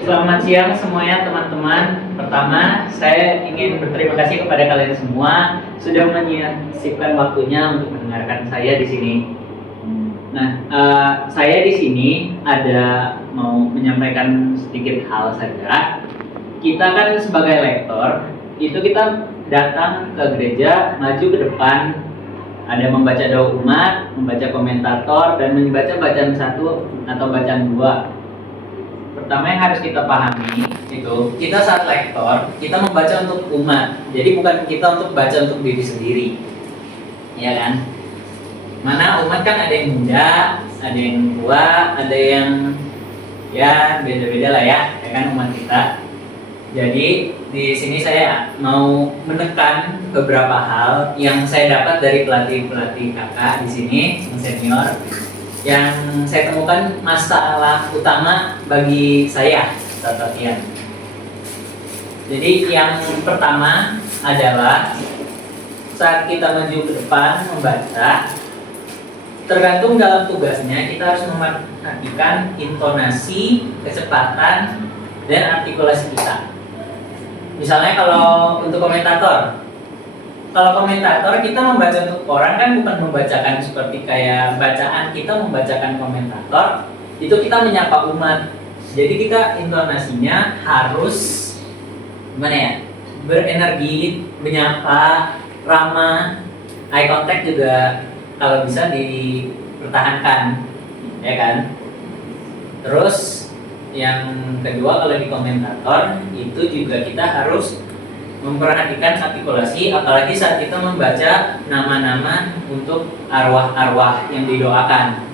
Selamat siang semuanya teman-teman. Pertama, saya ingin berterima kasih kepada kalian semua sudah menyisipkan waktunya untuk mendengarkan saya di sini. Nah, saya di sini ada mau menyampaikan sedikit hal saja. Kita kan sebagai lektor, itu kita datang ke gereja, maju ke depan, ada membaca doa umat, membaca komentator, dan membaca bacaan satu atau bacaan dua. Pertama yang harus kita pahami itu kita saat lektor kita membaca untuk umat, jadi bukan kita untuk baca untuk diri sendiri, ya kan? Mana umat kan ada yang muda, ada yang tua, ada yang ya beda-beda lah ya kan umat kita. Jadi di sini saya mau menekan beberapa hal yang saya dapat dari pelatih kakak di sini yang senior, yang saya temukan masalah utama bagi saya saat latihan. Jadi yang pertama adalah saat kita maju ke depan membaca, tergantung dalam tugasnya kita harus memperhatikan intonasi, kecepatan, dan artikulasi kita. Misalnya kalau untuk komentator, kalau komentator kita membaca untuk orang kan bukan membacakan seperti kayak bacaan kita membacakan komentator, itu kita menyapa umat. Jadi kita intonasinya harus gimana ya? Berenergi, menyapa, ramah, eye contact juga kalau bisa dipertahankan, ya kan? Terus yang kedua kalau di komentator itu juga kita harus memperhatikan artikulasi, apalagi saat kita membaca nama-nama untuk arwah-arwah yang didoakan.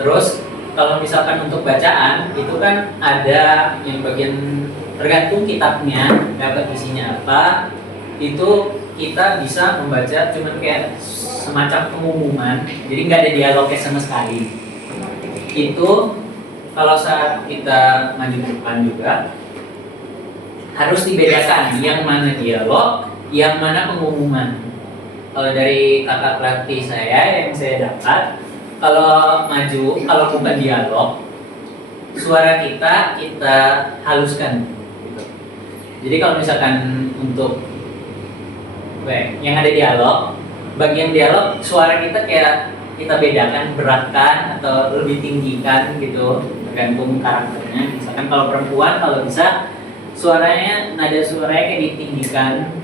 Terus kalau misalkan untuk bacaan itu kan ada yang bagian tergantung kitabnya dapat isinya apa, itu kita bisa membaca cuman kayak semacam pengumuman, jadi nggak ada dialognya sama sekali. Itu kalau saat kita maju ke depan juga harus dibedakan yang mana dialog, yang mana pengumuman. Kalau dari kakak pelatih saya yang saya dapat, kalau maju, kalau bukan dialog, suara kita haluskan. Gitu. Jadi kalau misalkan untuk yang ada dialog, bagian dialog suara kita kayak kita bedakan, beratkan atau lebih tinggikan gitu, tergantung karakternya. Misalkan kalau perempuan kalau bisa suaranya, nada suaranya kayak ditinggikan,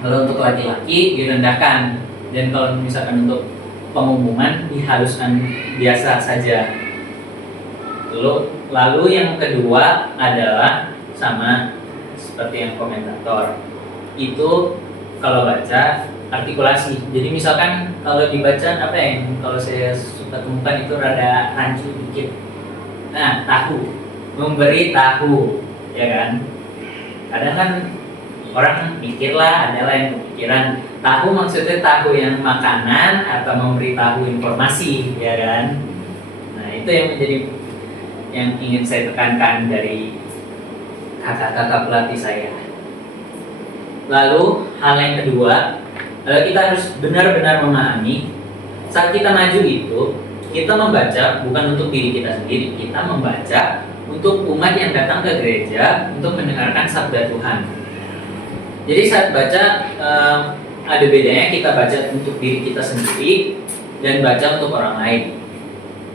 kalau untuk laki-laki direndahkan, dan kalau misalkan untuk pengumuman dihaluskan biasa saja. Lalu yang kedua adalah sama seperti yang komentator, itu kalau baca artikulasi. Jadi misalkan kalau dibaca apa yang kalau saya suka temukan itu rada rancu dikit. Nah, tahu, memberi tahu, ya kan? Kadang kan orang mikirlah, adalah yang kepikiran tahu maksudnya tahu yang makanan atau memberitahu informasi, ya kan? Nah itu yang menjadi yang ingin saya tekankan dari kakak-kakak pelatih saya. Lalu hal yang kedua, kita harus benar-benar memahami saat kita maju itu kita membaca bukan untuk diri kita sendiri, kita membaca untuk umat yang datang ke gereja untuk mendengarkan sabda Tuhan. Jadi saat baca ada bedanya kita baca untuk diri kita sendiri dan baca untuk orang lain.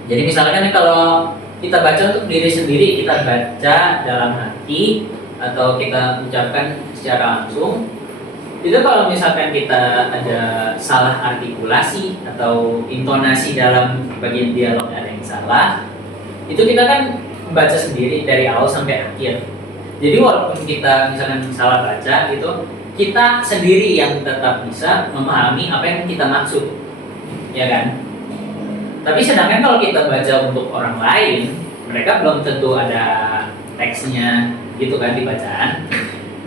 Jadi misalkan kalau kita baca untuk diri sendiri, kita baca dalam hati atau kita ucapkan secara langsung, itu kalau misalkan kita ada salah artikulasi atau intonasi dalam bagian dialog ada yang salah, itu kita kan membaca sendiri dari awal sampai akhir. Jadi walaupun kita misalkan salah baca itu, kita sendiri yang tetap bisa memahami apa yang kita maksud, ya kan? Tapi sedangkan kalau kita baca untuk orang lain, mereka belum tentu ada teksnya gitu kan di bacaan.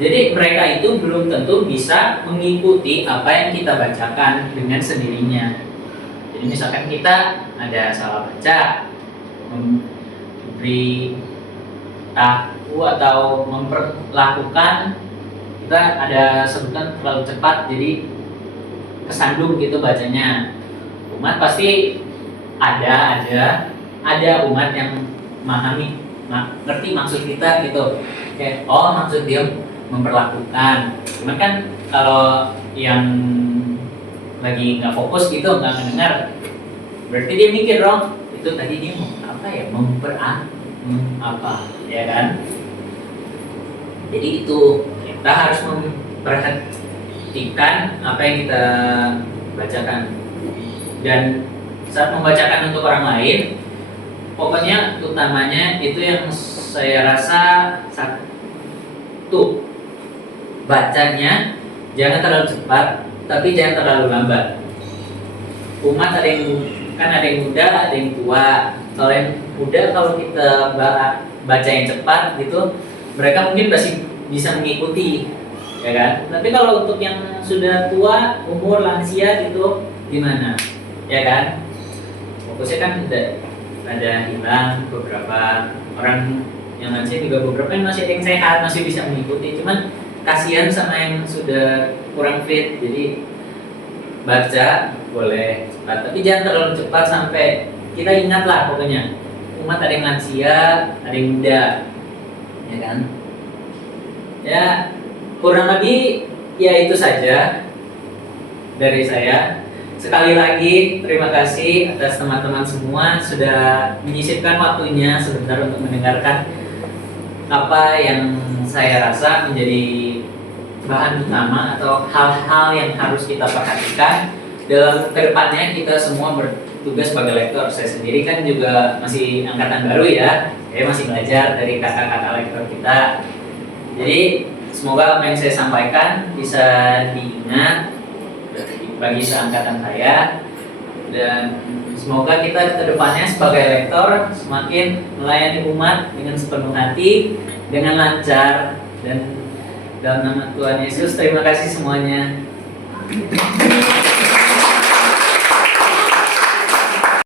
Jadi mereka itu belum tentu bisa mengikuti apa yang kita bacakan dengan sendirinya. Jadi misalkan kita ada salah baca, memberi tahu atau memperlakukan, kita ada sebutan terlalu cepat jadi kesandung gitu bacanya. Umat pasti ada umat yang memahami ngerti maksud kita gitu. Kayak oh maksud dia memperlakukan. Cuman kan kalau yang lagi nggak fokus gitu, nggak mendengar, berarti dia mikir dong itu tadi dia mau apa ya, apa ya kan. Jadi itu kita harus memperhatikan apa yang kita bacakan, dan saat membacakan untuk orang lain pokoknya utamanya itu yang saya rasa, satu, bacanya jangan terlalu cepat tapi jangan terlalu lambat. Umat ada yang muda, ada yang tua. Kalau yang muda, kalau kita baca yang cepat gitu, mereka mungkin masih bisa mengikuti, ya kan? Tapi kalau untuk yang sudah tua, umur lansia gitu, gimana? Ya kan? Fokusnya kan ada hilang beberapa orang yang lansia juga, beberapa yang masih ada yang sehat, masih bisa mengikuti. Cuman kasihan sama yang sudah kurang fit, jadi baca boleh cepat tapi jangan terlalu cepat sampai kita ingat lah. Pokoknya umat ada yang lansia, ada yang muda, ya kan. Ya kurang lebih ya itu saja dari saya. Sekali lagi terima kasih atas teman-teman semua sudah menyisipkan waktunya sebentar untuk mendengarkan apa yang saya rasa menjadi bahan utama atau hal-hal yang harus kita perhatikan dalam kedepannya. Kita semua bertugas sebagai lektor. Saya sendiri kan juga masih angkatan baru ya, saya masih belajar dari kakak-kakak lektor kita. Jadi semoga apa yang saya sampaikan bisa diingat bagi seangkatan saya, dan semoga kita kedepannya sebagai lektor semakin melayani umat dengan sepenuh hati, dengan lancar, dan dalam nama Tuhan Yesus terima kasih semuanya.